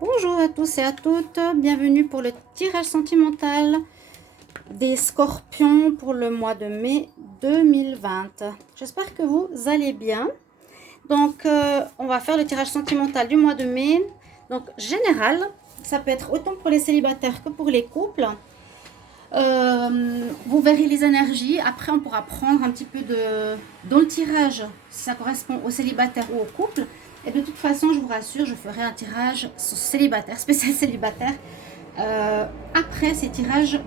Bonjour à tous et à toutes, bienvenue pour le tirage sentimental des scorpions pour le mois de mai 2020. J'espère que vous allez bien. Donc, on va faire le tirage sentimental du mois de mai. Donc, général, ça peut être autant pour les célibataires que pour les couples. Vous verrez les énergies. Après, on pourra prendre un petit peu dans le tirage, si ça correspond aux célibataires ou aux couples. Et de toute façon, je vous rassure, je ferai un tirage célibataire, spécial célibataire, après ces tirages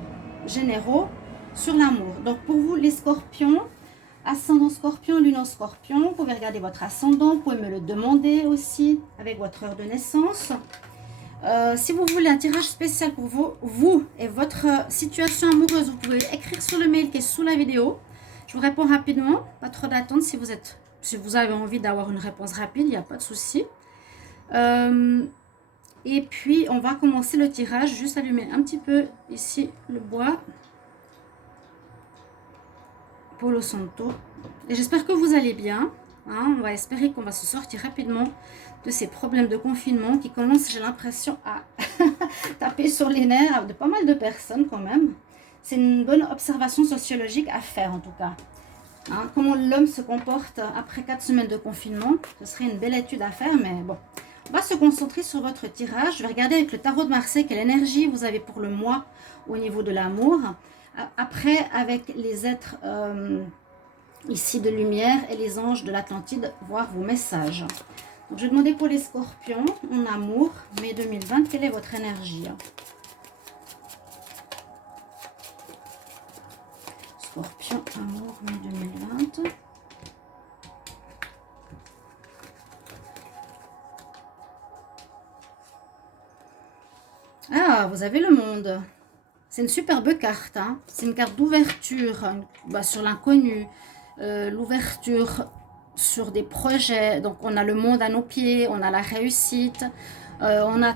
généraux sur l'amour. Donc, pour vous, les scorpions, ascendant scorpion, lune en scorpion, vous pouvez regarder votre ascendant, vous pouvez me le demander aussi avec votre heure de naissance. Si vous voulez un tirage spécial pour vous et votre situation amoureuse, vous pouvez écrire sur le mail qui est sous la vidéo. Je vous réponds rapidement, pas trop d'attente si vous avez envie d'avoir une réponse rapide, il n'y a pas de souci. Et puis, on va commencer le tirage, juste allumer un petit peu ici le bois. Palo Santo. Et j'espère que vous allez bien. Hein, on va espérer qu'on va se sortir rapidement de ces problèmes de confinement qui commencent, j'ai l'impression, à taper sur les nerfs de pas mal de personnes quand même. C'est une bonne observation sociologique à faire en tout cas. Hein, comment l'homme se comporte après 4 semaines de confinement, ce serait une belle étude à faire, mais bon. On va se concentrer sur votre tirage. Je vais regarder avec le tarot de Marseille quelle énergie vous avez pour le mois au niveau de l'amour. Après, avec les êtres ici de lumière et les anges de l'Atlantide, voir vos messages. Donc, je vais demander pour les scorpions, en amour, mai 2020, quelle est votre énergie? Scorpion, amour, mai 2020. Ah, vous avez le monde. C'est une superbe carte. Hein. C'est une carte d'ouverture sur l'inconnu, l'ouverture sur des projets. Donc, on a le monde à nos pieds, on a la réussite. On a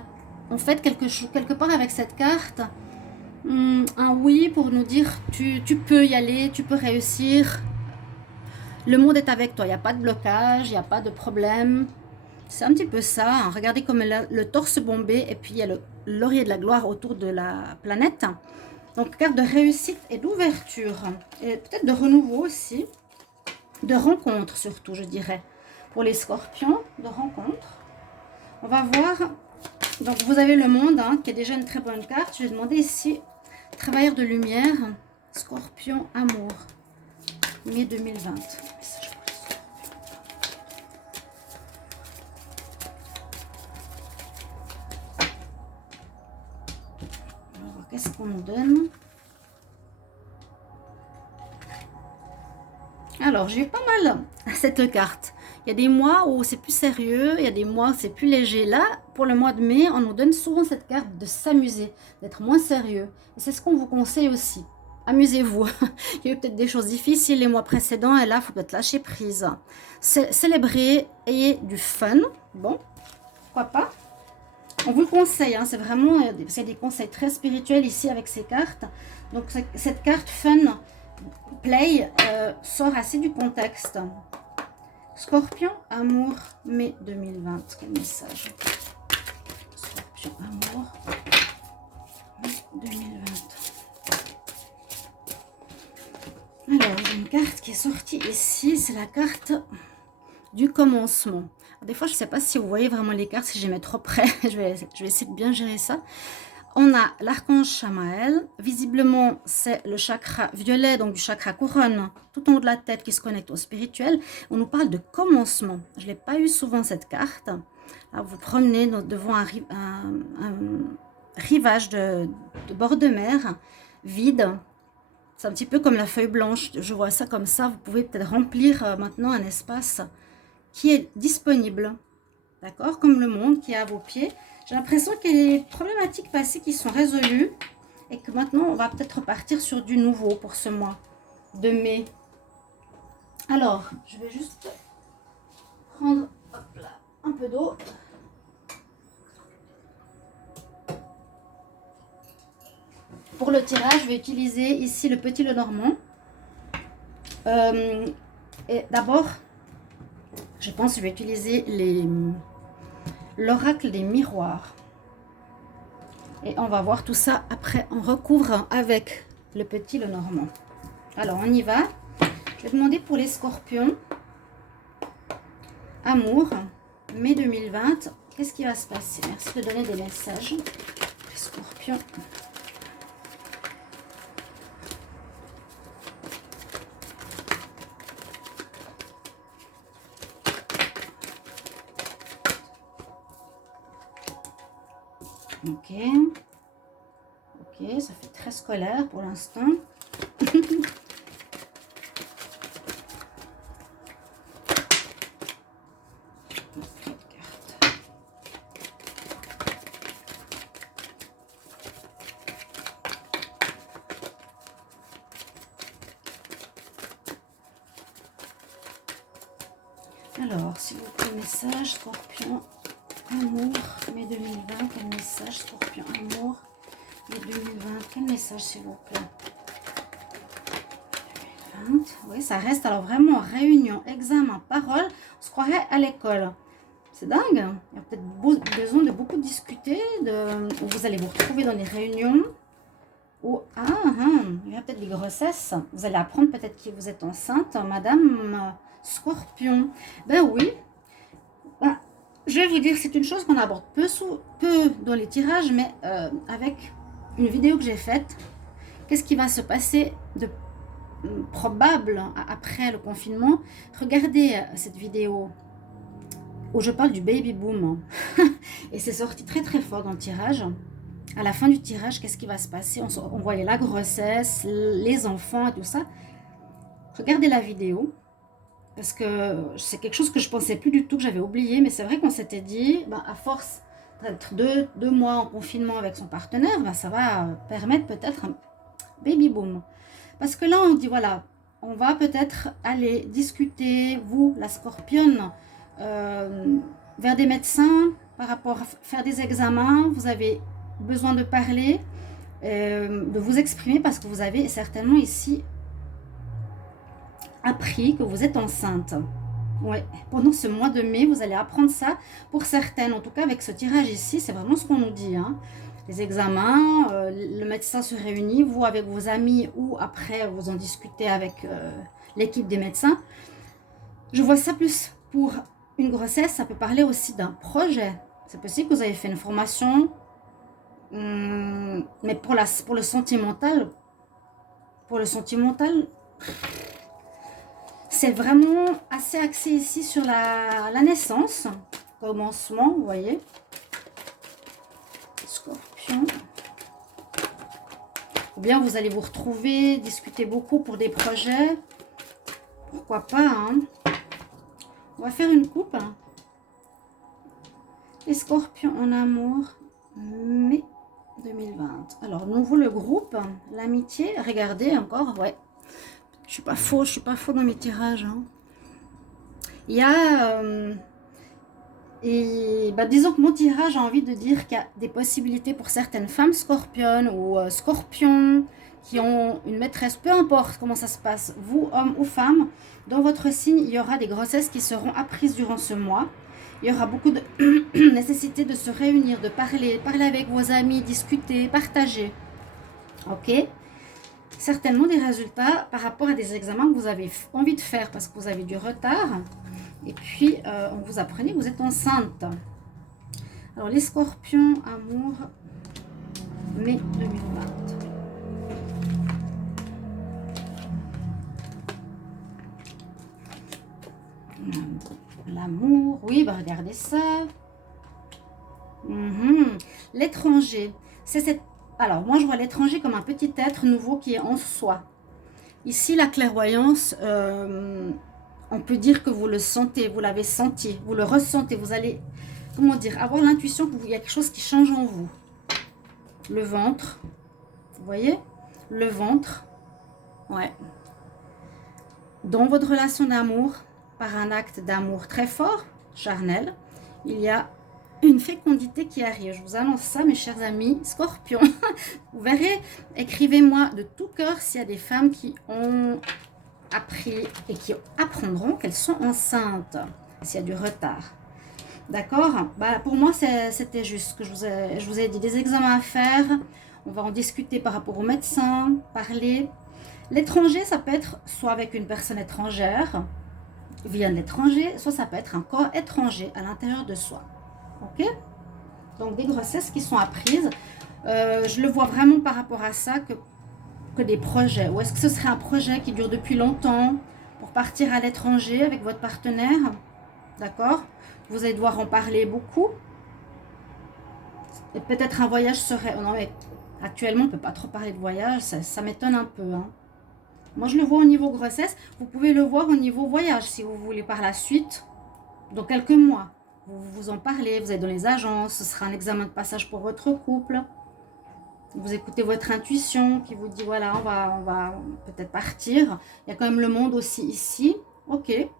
en fait quelque part avec cette carte un oui pour nous dire tu peux y aller, tu peux réussir. Le monde est avec toi, il n'y a pas de blocage, il n'y a pas de problème. C'est un petit peu ça. Hein. Regardez comme le torse bombé et puis il y a le laurier de la gloire autour de la planète. Donc, carte de réussite et d'ouverture. Et peut-être de renouveau aussi. De rencontre surtout, je dirais. Pour les scorpions, de rencontre. On va voir. Donc, vous avez le monde, hein, qui est déjà une très bonne carte. Je vais demander ici, travailleur de lumière, scorpion, amour. Mai 2020. Qu'est-ce qu'on nous donne? Alors, j'ai eu pas mal cette carte. Il y a des mois où c'est plus sérieux, il y a des mois où c'est plus léger. Là, pour le mois de mai, on nous donne souvent cette carte de s'amuser, d'être moins sérieux. Et c'est ce qu'on vous conseille aussi. Amusez-vous. Il y a eu peut-être des choses difficiles les mois précédents et là, il faut peut-être lâcher prise. Célébrer, ayez du fun. Bon, pourquoi pas? On vous le conseille, hein, c'est vraiment des conseils très spirituels ici avec ces cartes. Donc cette carte fun, play, sort assez du contexte. Scorpion, amour, mai 2020. Quel message? Scorpion, amour, mai 2020. Alors, j'ai une carte qui est sortie ici, c'est la carte du commencement. Des fois, je ne sais pas si vous voyez vraiment les cartes, si je les mets trop près. je vais essayer de bien gérer ça. On a l'archange Chamaël. Visiblement, c'est le chakra violet, donc du chakra couronne, tout en haut de la tête qui se connecte au spirituel. On nous parle de commencement. Je ne l'ai pas eu souvent cette carte. Alors, vous promenez devant un rivage de bord de mer vide. C'est un petit peu comme la feuille blanche. Je vois ça comme ça. Vous pouvez peut-être remplir maintenant un espace qui est disponible, d'accord, comme le monde qui est à vos pieds. J'ai l'impression qu'il y a des problématiques passées qui sont résolues et que maintenant, on va peut-être repartir sur du nouveau pour ce mois de mai. Alors, je vais juste prendre hop là, un peu d'eau. Pour le tirage, je vais utiliser ici le petit Lenormand. Et d'abord, je pense que je vais utiliser l'oracle des miroirs. Et on va voir tout ça après en recouvrant avec le petit Lenormand. Alors, on y va. Je vais demander pour les scorpions. Amour, mai 2020. Qu'est-ce qui va se passer? Merci de donner des messages. Les scorpions. Ok. Ok, ça fait très scolaire pour l'instant. Alors, s'il vous plaît, message, scorpion, amour, mai 2020, quel message, scorpion, amour, mai 2020, quel message, s'il vous plaît? 2020, oui, ça reste alors vraiment réunion, examen, parole, on se croirait à l'école. C'est dingue, il y a peut-être besoin de beaucoup discuter, où vous allez vous retrouver dans des réunions, ou il y a peut-être des grossesses, vous allez apprendre peut-être que vous êtes enceinte, madame Scorpion. Ben oui, ben, je vais vous dire, c'est une chose qu'on aborde peu dans les tirages, mais avec une vidéo que j'ai faite, qu'est-ce qui va se passer de probable après le confinement? Regardez cette vidéo où je parle du baby boom et c'est sorti très très fort dans le tirage. À la fin du tirage, qu'est-ce qui va se passer? On voyait la grossesse, les enfants et tout ça. Regardez la vidéo. Parce que c'est quelque chose que je pensais plus du tout, que j'avais oublié. Mais c'est vrai qu'on s'était dit, ben, à force d'être deux mois en confinement avec son partenaire, ben, ça va permettre peut-être un baby boom. Parce que là, on dit, voilà, on va peut-être aller discuter, vous, la scorpionne, vers des médecins par rapport à faire des examens. Vous avez besoin de parler, de vous exprimer parce que vous avez certainement ici appris que vous êtes enceinte. Ouais, pendant ce mois de mai, vous allez apprendre ça. Pour certaines, en tout cas avec ce tirage ici, c'est vraiment ce qu'on nous dit. Hein. Les examens, le médecin se réunit, vous avec vos amis ou après vous en discutez avec l'équipe des médecins. Je vois ça plus pour une grossesse, ça peut parler aussi d'un projet. C'est possible que vous avez fait une formation, mais pour le sentimental, c'est vraiment assez axé ici sur la naissance, commencement, vous voyez. Scorpion. Ou bien vous allez vous retrouver, discuter beaucoup pour des projets. Pourquoi pas, hein. On va faire une coupe. Les scorpions en amour, mai 2020. Alors, nouveau le groupe, l'amitié. Regardez encore, ouais. Je suis pas faux dans mes tirages. Hein. Il y a... disons que mon tirage, j'ai envie de dire qu'il y a des possibilités pour certaines femmes scorpionnes ou scorpions qui ont une maîtresse, peu importe comment ça se passe, vous, homme ou femme, dans votre signe, il y aura des grossesses qui seront apprises durant ce mois. Il y aura beaucoup de nécessité de se réunir, de parler avec vos amis, discuter, partager. Ok? Certainement des résultats par rapport à des examens que vous avez envie de faire parce que vous avez du retard. Et puis, on vous apprenait que vous êtes enceinte. Alors, les scorpions, amour, mai 2020. L'amour, oui, bah regardez ça. L'étranger, c'est cette... Alors, moi, je vois l'étranger comme un petit être nouveau qui est en soi. Ici, la clairvoyance, on peut dire que vous le sentez, vous l'avez senti, vous le ressentez. Vous allez, comment dire, avoir l'intuition qu'il y a quelque chose qui change en vous. Le ventre, vous voyez? Le ventre, ouais. Dans votre relation d'amour, par un acte d'amour très fort, charnel, il y a une fécondité qui arrive. Je vous annonce ça, mes chers amis scorpions. Vous verrez, écrivez-moi de tout cœur s'il y a des femmes qui ont appris et qui apprendront qu'elles sont enceintes, s'il y a du retard. D'accord? Bah, pour moi, c'était juste que je vous ai dit des examens à faire. On va en discuter par rapport au médecin, parler. L'étranger, ça peut être soit avec une personne étrangère, vient de l'étranger, soit ça peut être un corps étranger à l'intérieur de soi. Ok? Donc des grossesses qui sont apprises. Je le vois vraiment par rapport à ça que des projets. Ou est-ce que ce serait un projet qui dure depuis longtemps pour partir à l'étranger avec votre partenaire? D'accord? Vous allez devoir en parler beaucoup. Et peut-être un voyage serait... Non, mais actuellement, on ne peut pas trop parler de voyage. Ça m'étonne un peu. Hein. Moi, je le vois au niveau grossesse. Vous pouvez le voir au niveau voyage si vous voulez par la suite. Dans quelques mois. Vous en parlez. Vous êtes dans les agences. Ce sera un examen de passage pour votre couple. Vous écoutez votre intuition qui vous dit, voilà, on va peut-être partir. Il y a quand même le monde aussi ici. Ok. Et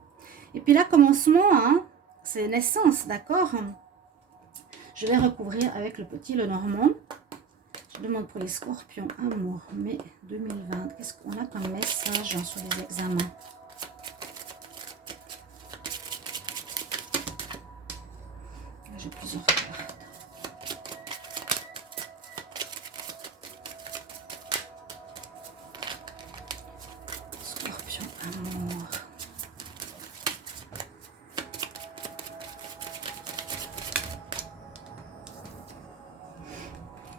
puis là, commencement, hein, c'est naissance, d'accord? Je vais recouvrir avec le petit Lenormand. Je demande pour les scorpions, amour, mai 2020. Qu'est-ce qu'on a comme message sur les examens? J'ai plusieurs cartes. Scorpion, amour.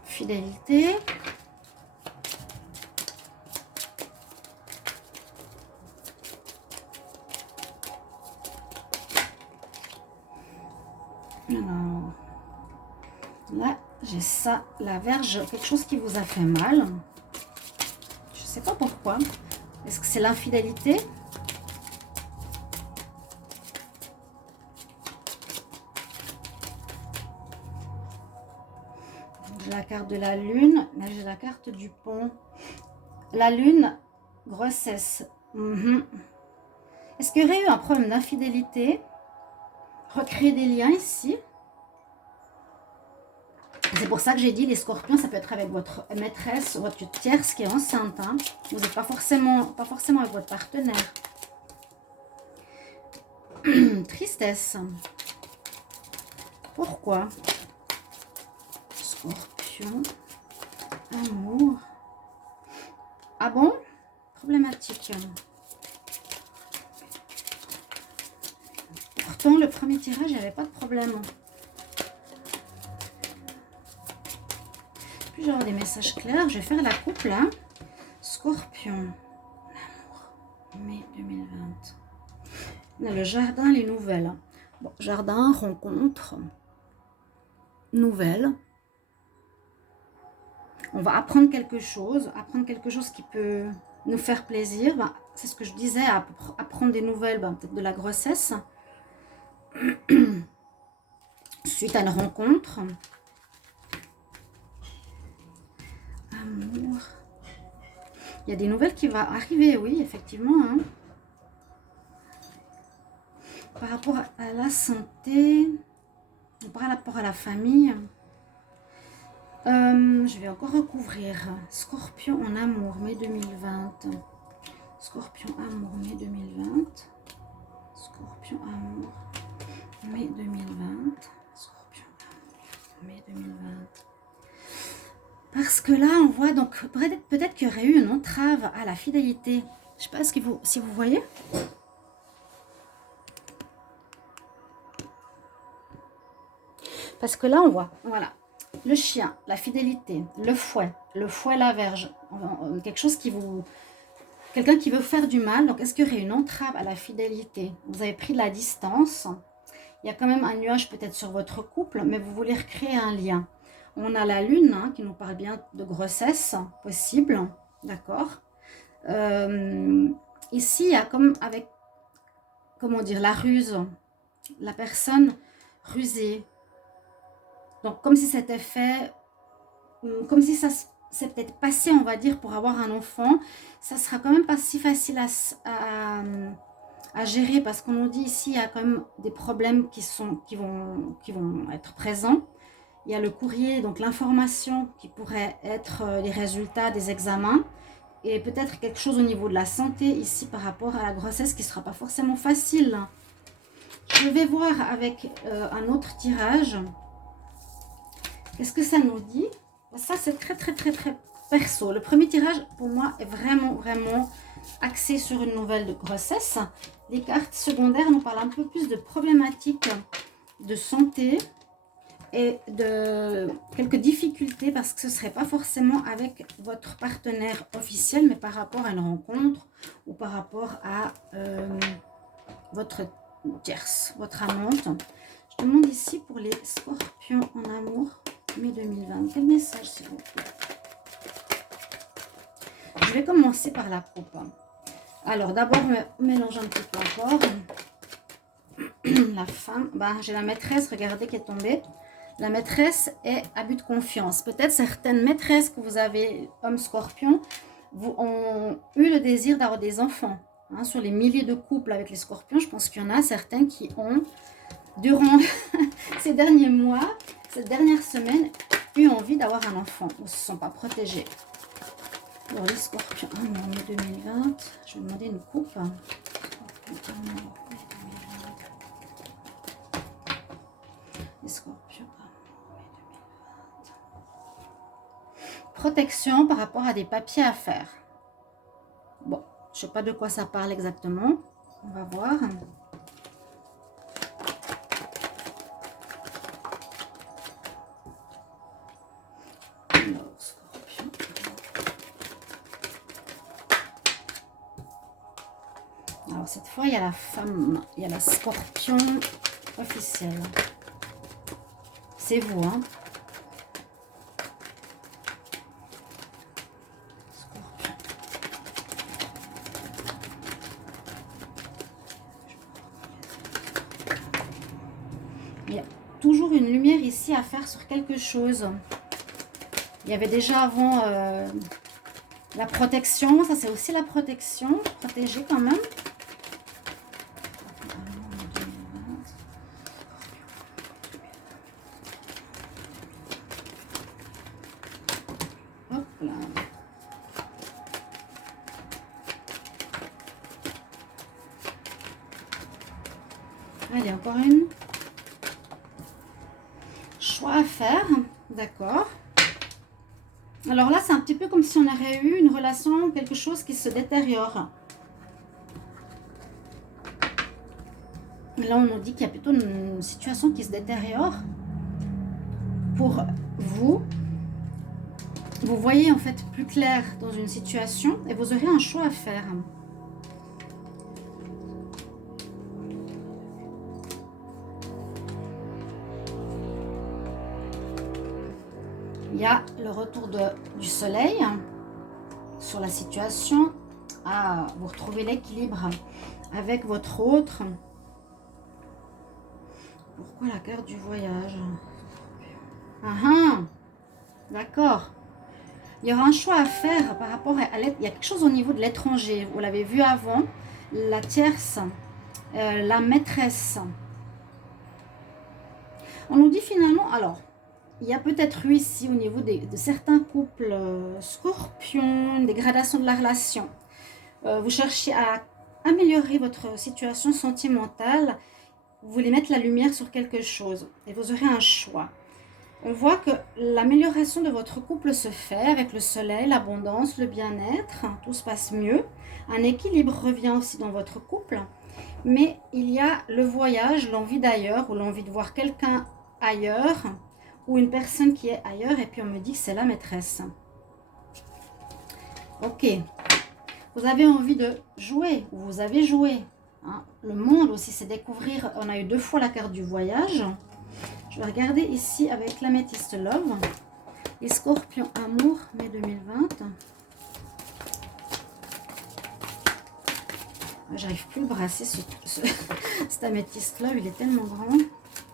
Fidélité. Alors, là, j'ai ça, la Vierge, quelque chose qui vous a fait mal. Je ne sais pas pourquoi. Est-ce que c'est l'infidélité? J'ai la carte de la Lune, là j'ai la carte du pont. La Lune, grossesse. Est-ce qu'il y aurait eu un problème d'infidélité? Recréer des liens ici. C'est pour ça que j'ai dit, les scorpions, ça peut être avec votre maîtresse, votre tierce qui est enceinte. Hein. Vous n'êtes pas forcément avec votre partenaire. Tristesse. Pourquoi? Scorpion. Amour. Ah bon? Problématique. Pourtant, le premier tirage, il n'y avait pas de problème. Puis j'ai des messages clairs. Je vais faire la couple. Hein. Scorpion. L'amour. Mai 2020. On a le jardin, les nouvelles. Bon, jardin, rencontre. Nouvelles. On va apprendre quelque chose qui peut nous faire plaisir. Ben, c'est ce que je disais, apprendre des nouvelles, ben, peut-être de la grossesse. Suite à une rencontre. Amour. Il y a des nouvelles qui vont arriver, oui, effectivement. Hein. Par rapport à la santé, par rapport à la famille, je vais encore recouvrir. Scorpion en amour, mai 2020. Scorpion amour, mai 2020. Scorpion amour, mai 2020. Scorpion amour, mai 2020. Parce que là, on voit donc peut-être qu'il y aurait eu une entrave à la fidélité. Je ne sais pas si vous voyez. Parce que là, on voit, voilà, le chien, la fidélité, le fouet, la verge, quelque chose qui vous... Quelqu'un qui veut faire du mal. Donc, est-ce qu'il y aurait une entrave à la fidélité? Vous avez pris de la distance. Il y a quand même un nuage peut-être sur votre couple, mais vous voulez recréer un lien. On a la lune hein, qui nous parle bien de grossesse possible, d'accord. Ici, il y a comme avec, comment dire, la ruse, la personne rusée. Donc, comme si c'était fait, comme si ça s'est peut-être passé, on va dire, pour avoir un enfant. Ça sera quand même pas si facile à gérer parce qu'on nous dit ici, il y a quand même des problèmes qui vont être présents. Il y a le courrier, donc l'information qui pourrait être les résultats des examens. Et peut-être quelque chose au niveau de la santé ici par rapport à la grossesse qui ne sera pas forcément facile. Je vais voir avec un autre tirage. Qu'est-ce que ça nous dit? Ça, c'est très perso. Le premier tirage, pour moi, est vraiment axé sur une nouvelle de grossesse. Les cartes secondaires nous parlent un peu plus de problématiques de santé et de quelques difficultés parce que ce ne serait pas forcément avec votre partenaire officiel, mais par rapport à une rencontre ou par rapport à votre tierce, votre amante. Je demande ici pour les scorpions en amour, mai 2020. Quel message, s'il vous plaît? Je vais commencer par la coupe. Alors, d'abord, mélange un petit peu encore. La femme, j'ai la maîtresse, regardez, qui est tombée. La maîtresse est abus de confiance. Peut-être certaines maîtresses que vous avez, hommes scorpions, ont eu le désir d'avoir des enfants. Hein, sur les milliers de couples avec les scorpions, je pense qu'il y en a certains qui ont, durant ces derniers mois, cette dernière semaine, eu envie d'avoir un enfant. Ils ne se sont pas protégés. Alors les scorpions, en mai 2020, je vais demander une coupe. Les scorpions, protection par rapport à des papiers à faire. Bon, je ne sais pas de quoi ça parle exactement. On va voir. Alors, scorpion. Alors, cette fois, il y a la femme, il y a la scorpion officielle. C'est vous, hein? Scorpion. Il y a toujours une lumière ici à faire sur quelque chose. Il y avait déjà avant la protection. Ça, c'est aussi la protection. Protéger quand même. Hop là. Allez, encore une. Choix à faire. D'accord. Alors là, c'est un petit peu comme si on aurait eu une relation, quelque chose qui se détériore. Là, on nous dit qu'il y a plutôt une situation qui se détériore. Pour vous, vous voyez en fait plus clair dans une situation et vous aurez un choix à faire. Il y a le retour du soleil sur la situation. Ah, vous retrouvez l'équilibre avec votre autre. Pourquoi la carte du voyage? D'accord. Il y aura un choix à faire par rapport à l'aide. Il y a quelque chose au niveau de l'étranger. Vous l'avez vu avant. La tierce, la maîtresse. On nous dit finalement, alors, il y a peut-être eu ici au niveau de certains couples scorpions, une dégradation de la relation. Vous cherchez à améliorer votre situation sentimentale. Vous voulez mettre la lumière sur quelque chose et vous aurez un choix. On voit que l'amélioration de votre couple se fait avec le soleil, l'abondance, le bien-être. Tout se passe mieux. Un équilibre revient aussi dans votre couple. Mais il y a le voyage, l'envie d'ailleurs ou l'envie de voir quelqu'un ailleurs ou une personne qui est ailleurs et puis on me dit que c'est la maîtresse. Ok. Vous avez envie de jouer ou vous avez joué. Hein. Le monde aussi, c'est découvrir. On a eu 2 fois la carte du voyage. Je vais regarder ici avec l'améthyste Love. Les scorpions amour, mai 2020. J'arrive plus à le brasser, cet améthyste Love, il est tellement grand.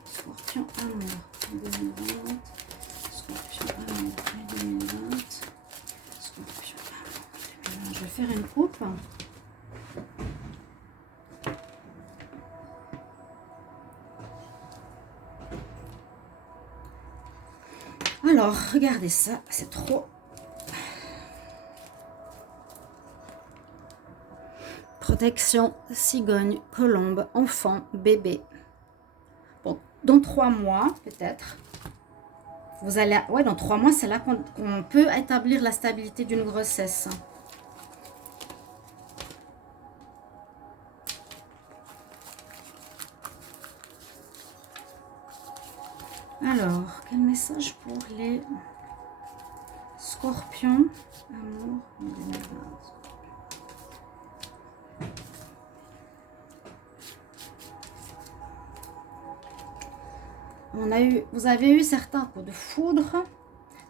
Scorpion amour, mai 2020. Scorpion amour, mai 2020. Scorpion amour, 2020. Je vais faire une coupe. Alors, regardez ça, c'est trop. Protection, cigogne, colombe, enfant, bébé. dans 3 mois, peut-être, vous allez... Ouais, dans 3 mois, c'est là qu'on peut établir la stabilité d'une grossesse. Alors, quel message pour les scorpions? Amour 2020. Vous avez eu certains coups de foudre.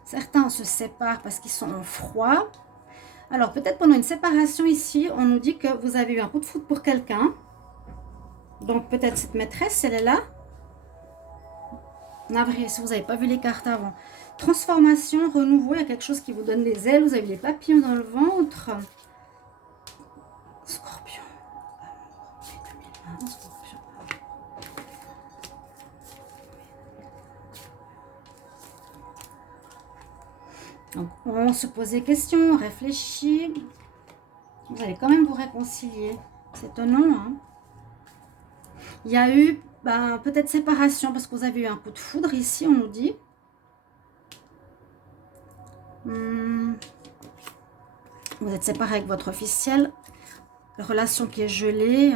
Certains se séparent parce qu'ils sont en froid. Alors, peut-être pendant une séparation ici, on nous dit que vous avez eu un coup de foudre pour quelqu'un. Donc, peut-être cette maîtresse, elle est là. Navré, si vous n'avez pas vu les cartes avant. Transformation, renouveau, il y a quelque chose qui vous donne des ailes. Vous avez les papillons dans le ventre. Scorpion. Scorpion. Donc, on se pose des questions, on réfléchit. Vous allez quand même vous réconcilier. C'est étonnant, hein. Il y a eu peut-être séparation parce que vous avez eu un coup de foudre ici, on nous dit. Vous êtes séparé avec votre officiel. Relation qui est gelée.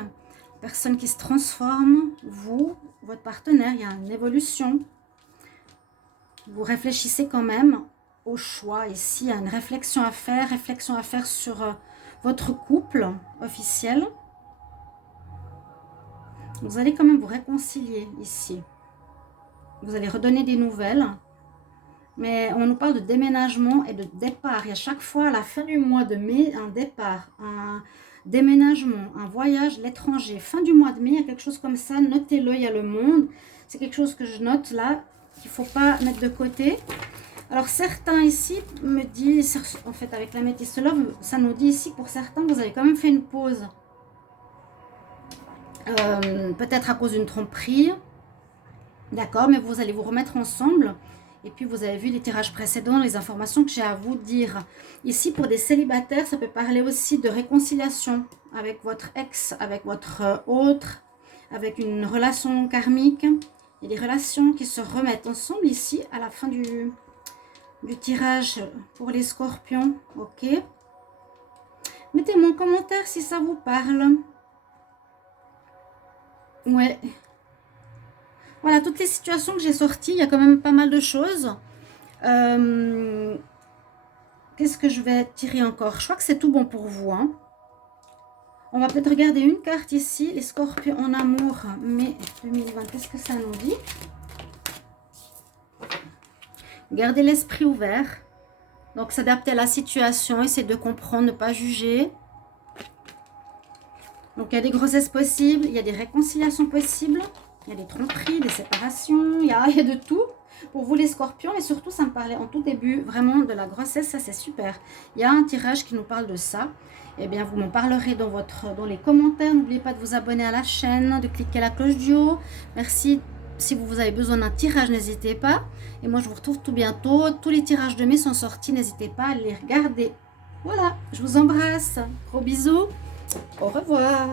Personne qui se transforme. Vous, votre partenaire, il y a une évolution. Vous réfléchissez quand même au choix. Ici, il y a une réflexion à faire. Réflexion à faire sur votre couple officiel. Vous allez quand même vous réconcilier ici. Vous allez redonner des nouvelles. Mais on nous parle de déménagement et de départ. Il y a chaque fois à la fin du mois de mai un départ, un déménagement, un voyage à l'étranger. Fin du mois de mai, il y a quelque chose comme ça. Notez-le, il y a le monde. C'est quelque chose que je note là, qu'il ne faut pas mettre de côté. Alors certains ici me disent, en fait avec la métisse love, ça nous dit ici pour certains, vous avez quand même fait une pause. Peut-être à cause d'une tromperie, d'accord, mais vous allez vous remettre ensemble. Et puis vous avez vu les tirages précédents, les informations que j'ai à vous dire. Ici pour des célibataires, ça peut parler aussi de réconciliation avec votre ex, avec votre autre, avec une relation karmique. Il y a des relations qui se remettent ensemble ici à la fin du tirage pour les scorpions, ok. Mettez-moi en commentaire si ça vous parle. Ouais. Voilà, toutes les situations que j'ai sorties, il y a quand même pas mal de choses. Qu'est-ce que je vais tirer encore? Je crois que c'est tout bon pour vous, hein. On va peut-être regarder une carte ici, les scorpions en amour, mai 2020. Qu'est-ce que ça nous dit? Gardez l'esprit ouvert. Donc, s'adapter à la situation, essayer de comprendre, ne pas juger. Donc, il y a des grossesses possibles, il y a des réconciliations possibles. Il y a des tromperies, des séparations, il y a de tout. Pour vous les scorpions, et surtout ça me parlait en tout début vraiment de la grossesse, ça c'est super. Il y a un tirage qui nous parle de ça. Eh bien vous m'en parlerez dans les commentaires. N'oubliez pas de vous abonner à la chaîne, de cliquer la cloche du haut. Merci. Si vous avez besoin d'un tirage, n'hésitez pas. Et moi je vous retrouve tout bientôt. Tous les tirages de mai sont sortis, n'hésitez pas à les regarder. Voilà, je vous embrasse. Gros bisous. Au revoir.